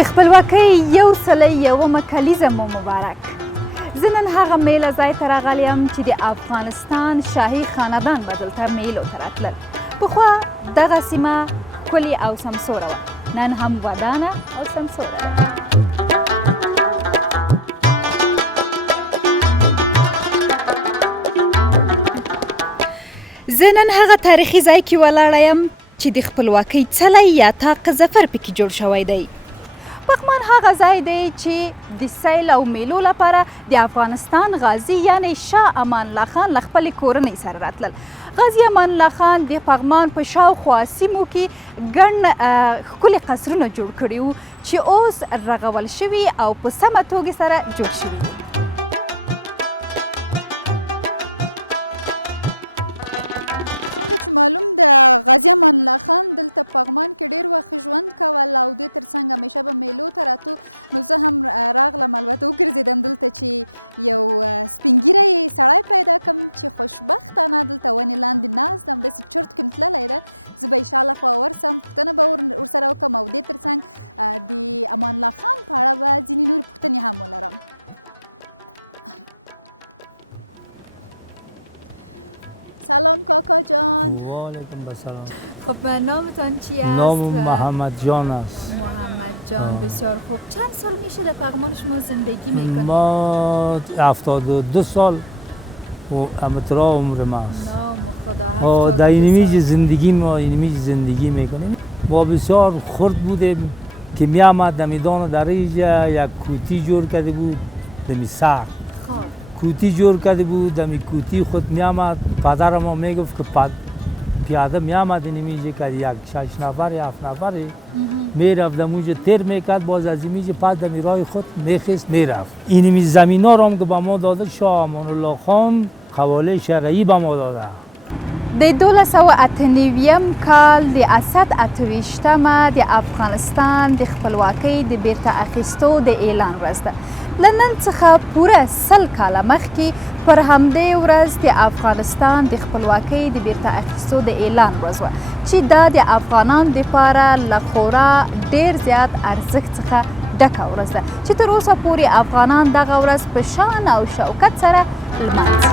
د خپلواکۍ 101 کلیزه مو مبارک. زه نن هغه میله ځای ته راغلی یم چې د افغانستان شاهي خاندان به دلته میلو ته راتلل. پخوا دغه سیمه ښکلې او سمسوره وه، نن هم ودانه او سمسوره ده. زه نن هغه تاریخي ځای کې ولاړه یم چې د خپلواکۍ څلی یا طاق ظفر پکې جوړ شوی دی. پغمان هغه ځای دی چې د سیل او میلو لپاره د افغانستان غازي یعنی شاه امان الله خان له خپلې کورنۍ سره راتلل. غازي امان الله خان د پغمان په شاوخوا سیمو کې ګڼ ښکلي قصرونه جوړ کړي وو چې اوس رغول شوي او په سمه توګه سره جوړ شوي دي. چې معلوم د غازي امان الله خان دلته پغمان کې ډېر وخت ژوند کول او دې ترڅنګ همیشه به میلو ته راتو. نو زه هم راغلم، البته وګرځېدم دلته چې یو سپین ږیری سړی پیدا کړم چې خوشبختانه دلته ونې لاندې ناست دی، همداسې چرت کې تللی ده. زه به انشاءالله خوا ورسم، پوښتنه به ورسره وکړم او دې ترڅنګ د امان الله خان په اړه به ځینې نورې پوښتنې هم ولرم. سلام کاکا جان. وعلیکم السلام. خب نامتان چی است؟ نام محمد جان است. محمد جان بسیار خوب. چند سال میشه در پغمان شما زندگی میکنید؟ ما 72 سال و امترا عمر ما است. خدا 72 در اینمیج زندگی ما زندگی میکنیم. ما بسیار خرد بودیم که میامد در میدان دریجه یک کوتی جور کرده بود دمی سر. خب کوتی جور کرده بود، دمی کوتی خود می آمد. پدر ما می گفت که پیاده می آمد اینمیجه که یک 6 نفر 7 نفری می رفت دموجه تیر می کرد، باز از اینمیجه پس دمی راه خود می خیست می رفت. اینمی زمین ها را که به ما داده شاه امان الله خان حواله شرعی به ما داده. د 1289 کال د اسد 28مه د افغانستان د خپلواکۍ د بیرته اخیستو د اعلان ورځ ده. له نن څخه پوره 100 کاله مخکې پر همدې ورځ د افغانستان د خپلواکۍ د بیرته اخیستو د اعلان ورځ وه چې دا د افغانانو دپاره له خورا ډېر زیات ارزښت څخه ډکه ورځ ده چې تر اوسه پورې افغانان دغه ورځ په شان او شوکت سره لمانځي.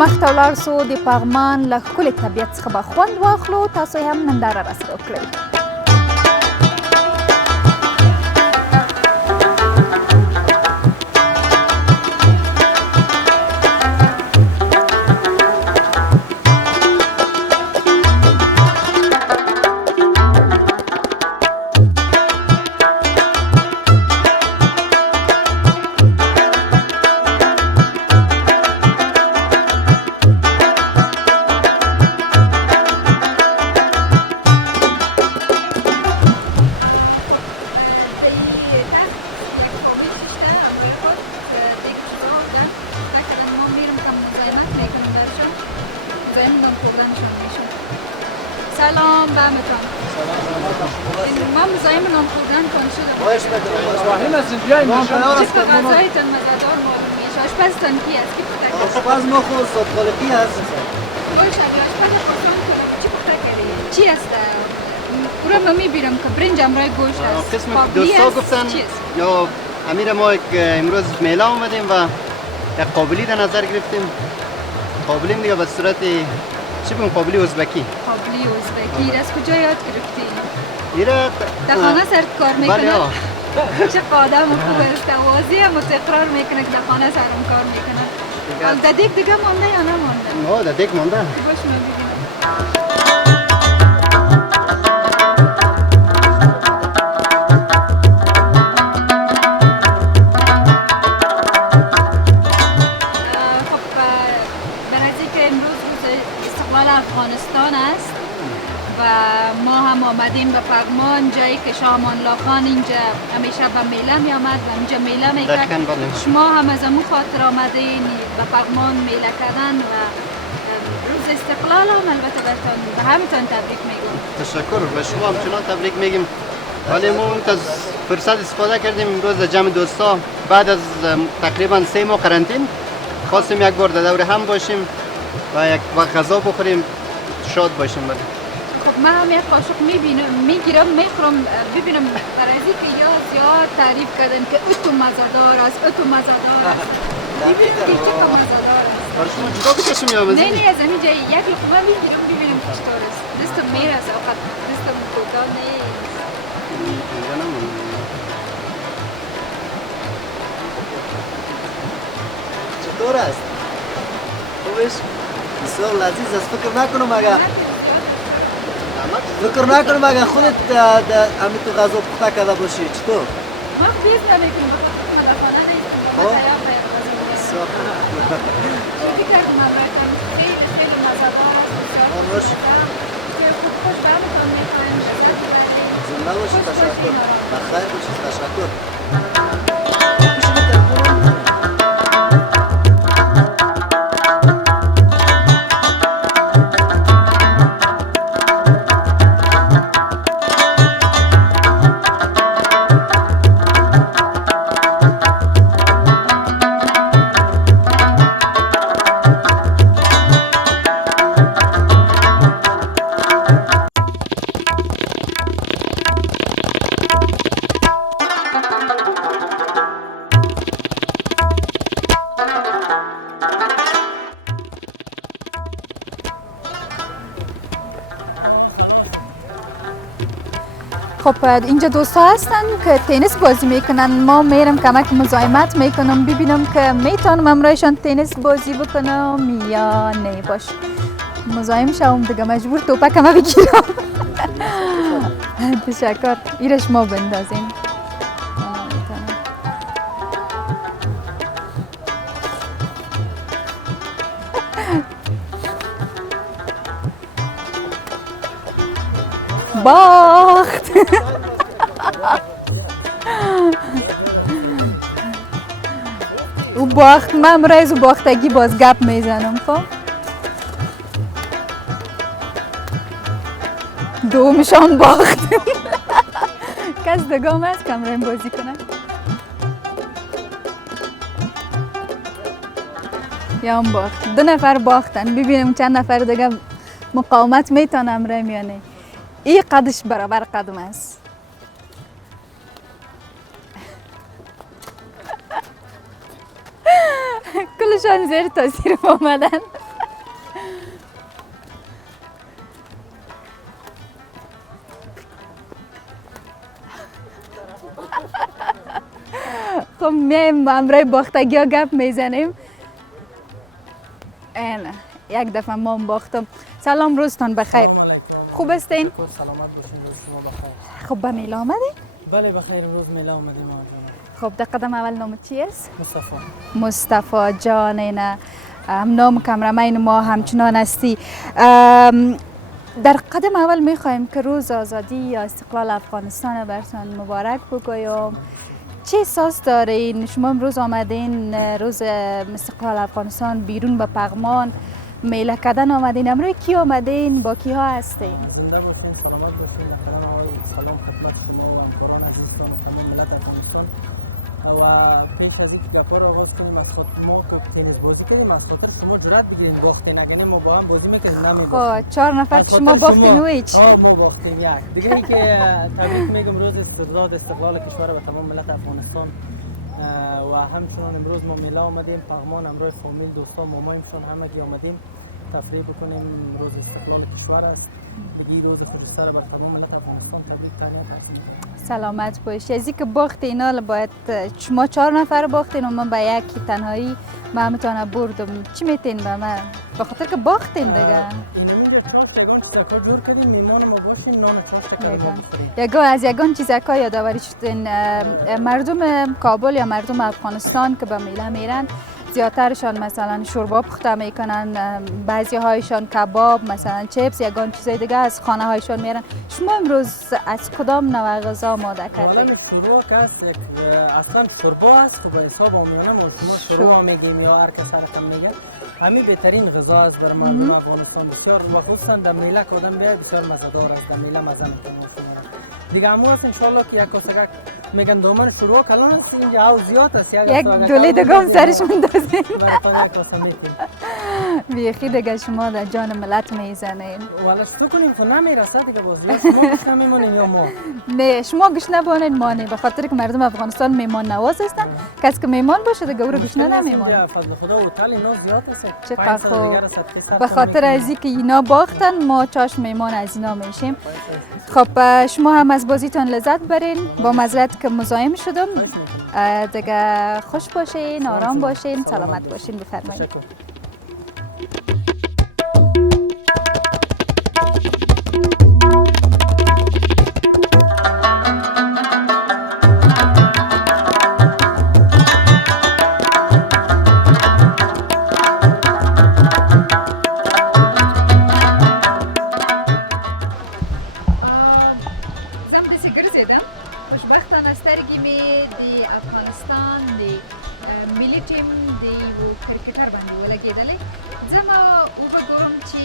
مخته ولاړ سو د پغمان له ښکلي طبیعت څخه به خوند واخلو. تاسو هم ننداره راسره وکړئ. یک فامیل ششته همراه خود دیگه چیزا آوردن پخته کردن. ما میرم کم مزاحمت میکنم برشان، مزاحم نان خوردنشان میشون. سلام به همتان. من مزاحم نان خوردنتان شدم. چه غذایتان مزه‌دار معلوم میشه؟ آشپزتان کی است که پخته کرد؟ آشپز ما خود صدقالقی است. باشم یا آشپز پرسان کنم چی پخته کردی؟ چی است؟ او رو میبینم که برنج همراه گوشت است. قسمت دوستا گفتن یا امیر ما امروز مېله آمدیم و یک قابلی در نظر گرفتیم. قابلیم دیگه به صورت چی بگم قابلی ازبکی. قابلی ازبکی از کجا یاد گرفتی؟ ایره در خانه سرت کار میکنن؟ بله. چه آدم خوب است، واضح و تکرار میکنه که در خانه سرم کار میکنن. حال در دیگ دیگه مانده یا نمانده؟ نه در دیگ مانده. باش من ببینم. برای که امروز روز استقلال افغانستان است و ما هم آمدیم به پغمان، جایی که شاه امان الله خان اینجا همیشه به میله می آمد و اینجا میله می کرد. شما هم از همون خاطر آمدین به پغمان میله کردن و روز استقلال هم البته برتان به همتان تبریک میگم. تشکر، به شما همچنان تبریک میگیم. ولی ما اون از فرصت استفاده کردیم امروز در جمع دوستا بعد از تقریبا 3 ماه قرنطین خواستیم یک بار در دور هم باشیم و یک وقت غذا بخوریم شاد باشیم. بله خب من هم یک قاشق میگیرم میخورم ببینم برای از اینکه یا زیاد تعریف کردن که اتو مزه‌دار است ببینم که چقدر مزه‌دار است. نه از همین جایی یک لقمه میگیرم ببینم چطور است. دستم میرسه فقط دستم کوتاه نیست. چطور است؟ خویش؟ بسیار لذیذ است. فکر نکنم اگر نمکش زیاد است. چرا؟ فکر نکنم اگر خودت همین تو غذا پخته کرده باشی. چطور؟ من خب بیز نمیکنم به خاطر که من در خانه نیستم با من تیار غذا میارم. شوخی کردم امرایتان خیلی مزه‌دار است بسیار خوشمزه که خوب خوش به همتان میخوایم لذت ببرین خوش باشین آرام باشین. تشکر. خلاص شد. خب اینجا دوستا هستن که تنیس بازی میکنن. ما میرم کمک مزاحمت میکنم ببینم که میتونم امرایشان تنیس بازی بکنم یا نه. باش مزاحم شوم دیگه مجبور توپکم بگیرم. تشکر. ایرش ما بندازیم. باخت. او باخت. من برای او باختگی باز گپ میزنم. خب دومشان باخت. کس دگام هست کمرین بازی کنه یا هم باخت. 2 نفر باختن. ببینم چند نفر دیگه مقاومت میتونم ریم یا نه. این قدش برابر قدم است. کلشان زیر تاثیر آمدن. خب میایم امرای باختگی ها گپ میزنیم. اینه یک دفعه ما باختم. سلام روزتان بخیر. سلام علیکم. خوب هستین؟ تشکر. سلامت باشین. روز شما بخیر. خب به میله آمدی؟ بله بخیر. امروز میله آمدیم جانم. خب در قدم اول نامت چی است؟ مصطفی جان. اینه نام کامرامین ما همچنان هستی. در قدم اول میخوایم که روز آزادی یا استقلال افغانستان برتان مبارک بگویم. چه احساس دارین؟ شما امروز آمدین روز استقلال افغانستان بیرون به پغمان میله کردن آمدین. امروز کی آمدین؟ با کی ها هستین؟ زنده باشین، سلامت باشین. در قدم اول سلام خدمت شما و همکاران عزیزتان و تمام ملت افغانستان. و پیش از اینکه گپا رو آغاز کنیم از خاطر ما که تنیس بازی کردیم از خاطر شما جرأت بگیرین باختین. اگه ما با هم بازی میکردیم نمیباختیم. از خاطر شما ما باختیم. یک دیگه ای که تبریک میگم روز استقلال کشور و تمام ملت افغانستان. و همچنان امروز ما میله آمدیم پغمان همراه فامیل دوستا مامایمشون همگی آمدیم تفریح بکنیم. روز استقلال کشور است دیگه. این روز خجسته بر تمام ملت افغانستان تبریک تهنیت عرض میکنم. سلامت باشی. از اینکه باختین حالا باید شما 4 نفر باختین و من به یک تنهایی محمتانه بردم. چی میتین به من؟ به خاطر که باختین دیگه. اینم اینجا چاشت یگان چیزکا جور کردیم میمان ما باشین نان چاشت کده ما بخورین. از یگان چیزکا یادآوری شدین. مردم کابل یا مردم افغانستان که به میله میرن زیادترشان مثلا شوربا پخته میکنن، بعضی هایشان کباب مثلا چیپس یگان چیزای دیگه از خانه هایشان میرن. شما امروز از کدام نوع غذا آماده کردید؟ والا می شوربا که است اصلا شوربا است. خب به حساب آمیانه ما شما شوربا میگیم یا هر کس هر رقم میگه. همین بهترین غذا است برای مردم افغانستان. بسیار و خصوصا در میله که آدم بیاید بسیار مزه‌دار است. در میله مزه میتونه شما را دیگه امو است انشالله که یک کاسگک میگن دامن شروع کلان است اینجا ها زیاد است یک هفته دولی دگم سرشون دازیم براتان یک کاسه میتیم بیخی دیگه شما در جان ملت میزنین والا چطور کنیم خود نمیرسه دیگه باز یا شما گوش نمیمونین یا ما نه شما گوش نبانید ما نه به خاطر که مردم افغانستان میمان نواز هستن کسی که میمان باشه دیگه او رو مشکل نیست اینجا فضل خدا هتل اینا زیاد است 500 دیگه را صدقه سر به خاطر از اینکه اینا باختن ما چاش میمان از اینا میشیم خب شما هم از بازیتون لذت برین با معذرت که مزاحم شدم خواهش میکنم دیگه خوش باشین آرام باشین سلامت باشین بفرمایید تشکر زم داسې ګرځېدم خوشبختانه سترګې مې د افغانستان د ملي ټیم د یو کرکټر باندې ولګېدلې ځم وبه ګورم چې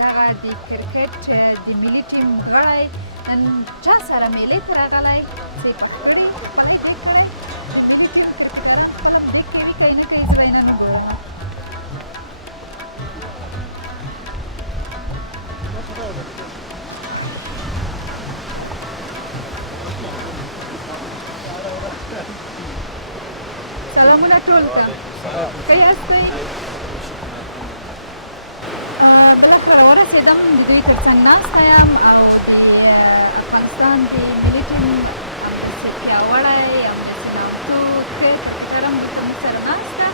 دغه د کرکټ د ملي ټیم غړی نن چا سره میلې ته راغلی څه یې پخ کړي خپله یې دیګ کړی د ملي ټیم کرکټران خپل هم دیګ کوي که یې نه کوي زه به یې نن وګورم سلامونه ټول ته که یاستئ بالاخره راورسېدم د دوی تر څنګ ناسته یم او د افغانستان د ملي ټیم همداسې پیاوړی همداسې نامتو ښه کرکټر هم دلته موږ سره ناسته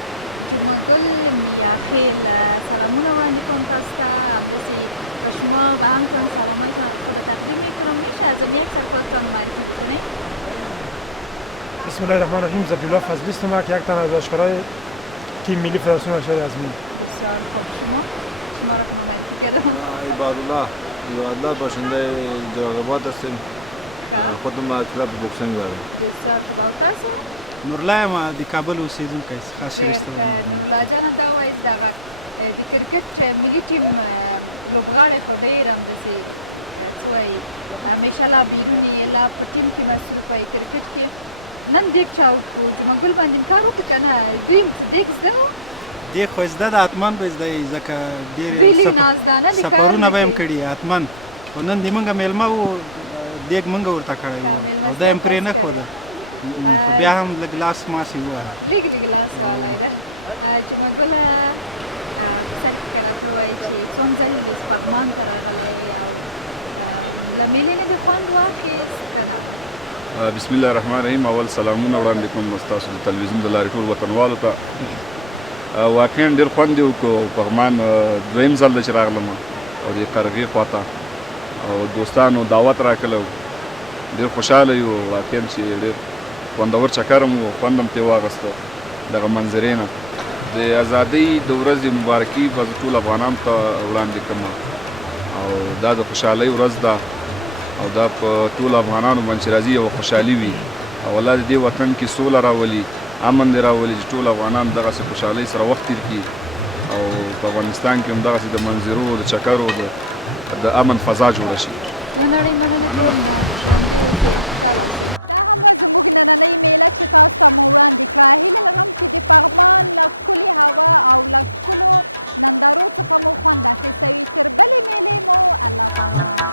جمعه گل میاخیل سلامونه وړاندې کوم تاسو ته همداسې و شما و همتون سلامایتان خود تقدیم میکنم میشه از یک سر خودتان معرفی بکنید بسم الله الرحمن الرحیم زفیرالله فضلی هستم که یک تن از باشگاه‌های تیم ملی فدراسیون ارشد ازمین بسیار خوب شما را که ما معرفی کردم عبادالله باشنده جلال‌آباد هستیم خودم کلاب بوکسینگ دارم بسیار خوب او تاسو نورالله ما د کابل اوسیدونکی ډېر ښه نورالله جانه دا وایي دغه د کرکټ ملي ټیم لوبغاړی خو ډېر همداسې څه وایي همیشه لا بیرون یې لا په ټیم کې مصروفه یې کرکټ کې نن دیګ چا وکړو جمعه ګل باندې هم کار وکړو که نه دوی څه دیګ زده و دیګ خو زده ده حتما به زده یي ځکه دوی لږ نازدانه د کار سفرونه به یې کړي حتما خو نن د موږ میلمه و دیګ موږ ورته کړی و دا یې پرې نه ښوده بیا هم لږ لاس ماسې ووهه لږ لاس والی ده جمعه ګله په سر کې که راته ووایي چې څوم ځل د پغمان ته راغلی او له میلې نه دې خوند واخیست که نه بسم الله الرحمن الرحیم اول سلامونه وړاندې کوم ستاسو د تلویزیون د لارې ټول وطنوالو ته واقعا ډېر خوند یې وکړو پغمان دویم ځل دی چې راغلم او د قرغې خواته او دوستانو دعوت راکړی ډېر خوشحاله یو واقعا چې ډېر خوندور چکر هم و خوند هم ترې واخیسته دغه منظرې نه د ازادۍ د ورځې مبارکي به زه ټول افغانانو ته وړاندې کړم او دا د خوشحالۍ ورځ ده او دا په ټول افغانانو باندې چې راځي یوه خوشحالي وي او الله د دې وطن کې سوله راولي امن دې راولي چې ټول افغانان دغسې خوشحالۍ سره وخت تېر کړي او په افغانستان کې هم دغسې د منظرو د چکرو د امن فضا جوړه شي یو نړۍ مننه ټول نه ژوندي اوسئ خوشحاله اوسئ دا هم به زموږ نننۍ میله چې تاسو ته مو وړاندې کړه هیله لرم چې د پغمان له ښکلې هوا او له ښکلو نندارو څخه مو خوند اخیستی وي تر بلې میلې مو الله پامان